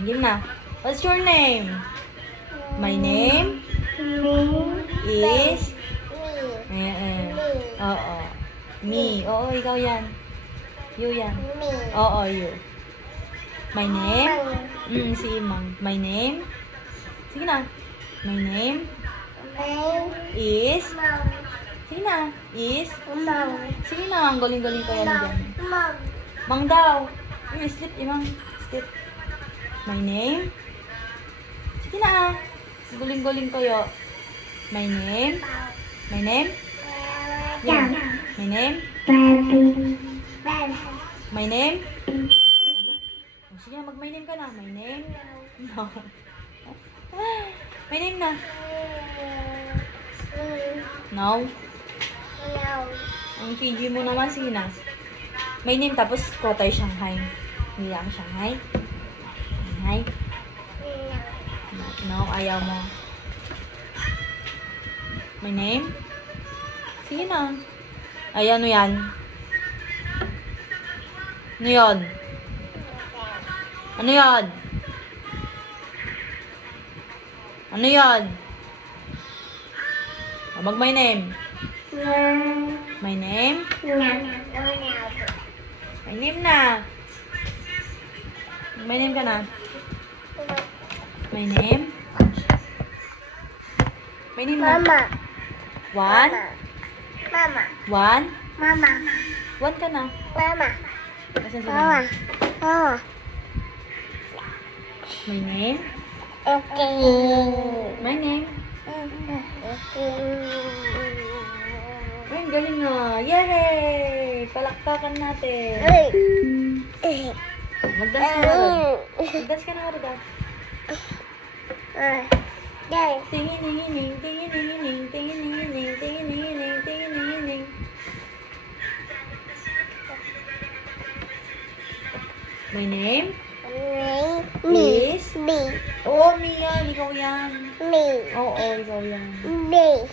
Game na. What's your name? My name is... Oo. Me. Oo, ikaw yan. You yan. Oo, you. My name? Si Imang. My name? Sige na. My name is... Sige na. Is? Sige na. Ang galing-galing kaya na dyan. Mang daw. Sleep, Imang. Sleep. My name? Sige na. Galing-galing kayo. My name? My name? Yeah. My name? My name? Oh, sige na, mag-my name ka na. My name? No. My name na. No? Ang PG mo naman, sige na. My name, tapos Kotoy Shanghai. Hindi ako Shanghai. Shanghai? No, ayaw mo. My name? Sige na. Ay, ano yan? Ano yun? Ano yun? Ano yun? Mag my name. My name? My name na. My name ka na. My name? My name na. Mama. One? Mama. One? Mama. One ka na. Mama. Asan si Mama. Mama? Mama. My name? Okay. My name? Ay, ang galing na. Yay! Palakpakan natin. Mag-dance ka na rin. Mag-dance ka na rin daw. Tinginingining, tinginingining, tinginingining, tinginingining, tinginingining. My name? Is? Oo, me yan. Ikaw yan. Oo, ikaw yan.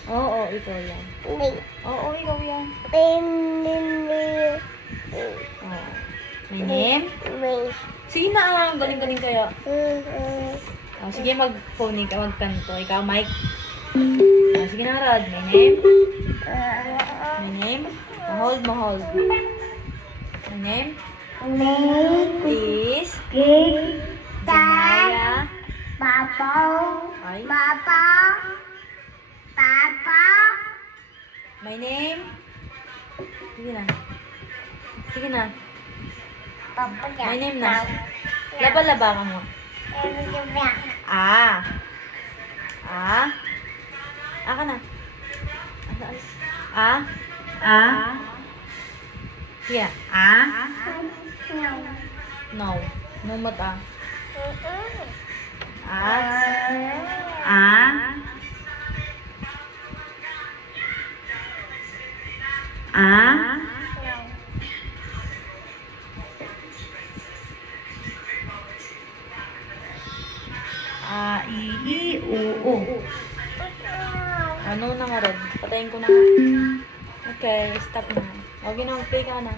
Oo, ikaw yan. Oo, ikaw yan. Oo. My name? Sige na, galing-galing kaya. Oh, sige, mag-phone ka, magkanto. Ikaw, Mike. Oh, sige na, Rod. My name? My name? Hold mo, hold. My name? Is? Janaya. Ay. My name? Sige na. Sige na. My name na. Laba-laba ka mo. Ah. Ka na. Sige. No. Mumot ah. U. Ano na nga rin? Patayin ko na nga. Okay, stop na. Okay na, play ka na.